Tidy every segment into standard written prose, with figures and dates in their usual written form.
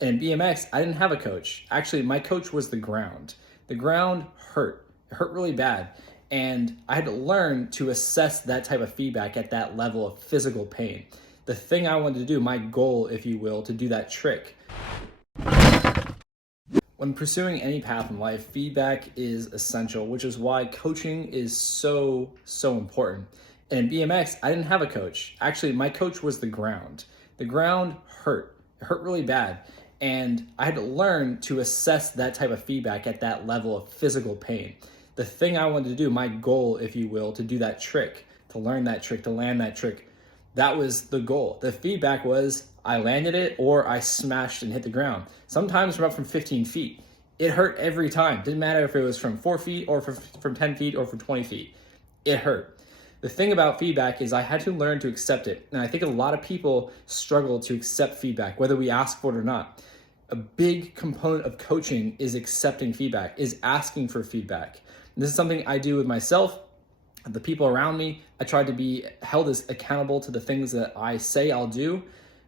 And in BMX, I didn't have a coach. Actually, my coach was the ground. The ground hurt. It hurt really bad. And I had to learn to assess that type of feedback at that level of physical pain. The thing I wanted to do, my goal, if you will, to do that trick. When pursuing any path in life, feedback is essential, which is why coaching is so important. And in BMX, I didn't have a coach. Actually, my coach was the ground. The ground hurt. It hurt really bad. And I had to learn to assess that type of feedback at that level of physical pain. The thing I wanted to do, my goal, if you will, to do that trick, to learn that trick, to land that trick, that was the goal. The feedback was I landed it or I smashed and hit the ground. Sometimes from up from 15 feet. It hurt every time. Didn't matter if it was from 4 feet or from 10 feet or from 20 feet. It hurt. The thing about feedback is I had to learn to accept it. And I think a lot of people struggle to accept feedback, whether we ask for it or not. A big component of coaching is accepting feedback, is asking for feedback. And this is something I do with myself, the people around me. I try to be held as accountable to the things that I say I'll do.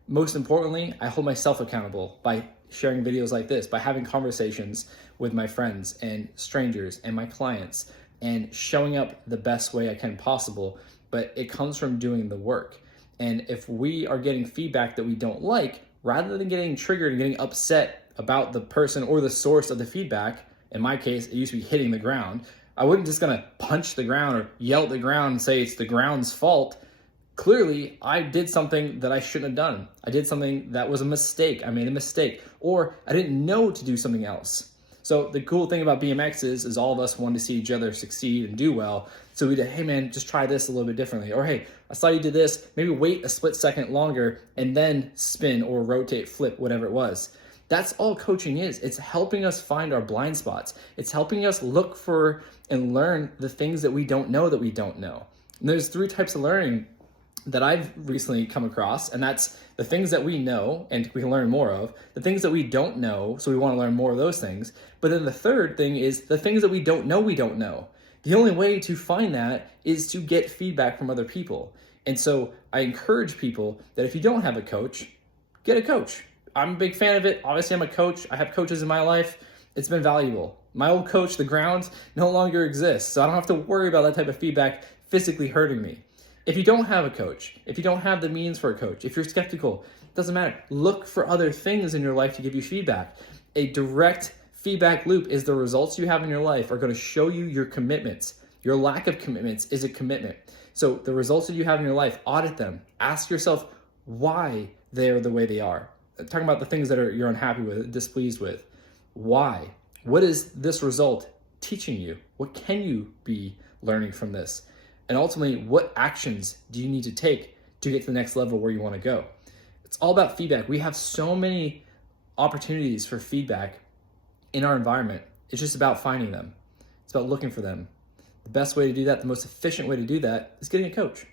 Most importantly, I hold myself accountable by sharing videos like this, by having conversations with my friends and strangers and my clients and showing up the best way I can possible. But it comes from doing the work. And if we are getting feedback that we don't like, rather than getting triggered and getting upset about the person or the source of the feedback, in my case, it used to be hitting the ground. I wasn't just gonna punch the ground or yell at the ground and say it's the ground's fault. Clearly, I did something that I shouldn't have done. I did something that was a mistake. I made a mistake, or I didn't know to do something else. So the cool thing about BMX is all of us want to see each other succeed and do well. So we did, hey man, just try this a little bit differently. Or hey, I saw you did this, maybe wait a split second longer and then spin or rotate, flip, whatever it was. That's all coaching is. It's helping us find our blind spots. It's helping us look for and learn the things that we don't know that we don't know. And there's 3 types of learning that I've recently come across, and that's the things that we know and we can learn more of, the things that we don't know, so we want to learn more of those things. But then the third thing is the things that we don't know. The only way to find that is to get feedback from other people. And so I encourage people that if you don't have a coach, get a coach. I'm a big fan of it. Obviously, I'm a coach. I have coaches in my life. It's been valuable. My old coach, the ground, no longer exists, so I don't have to worry about that type of feedback physically hurting me. If you don't have a coach, if you don't have the means for a coach, if you're skeptical, it doesn't matter. Look for other things in your life to give you feedback. A direct feedback loop is the results you have in your life are going to show you your commitments. Your lack of commitments is a commitment. So the results that you have in your life, audit them. Ask yourself why they're the way they are. Talking about the things that you're unhappy with, displeased with. Why? What is this result teaching you? What can you be learning from this? And ultimately, what actions do you need to take to get to the next level where you want to go? It's all about feedback. We have so many opportunities for feedback in our environment. It's just about finding them. It's about looking for them. The best way to do that, the most efficient way to do that is getting a coach.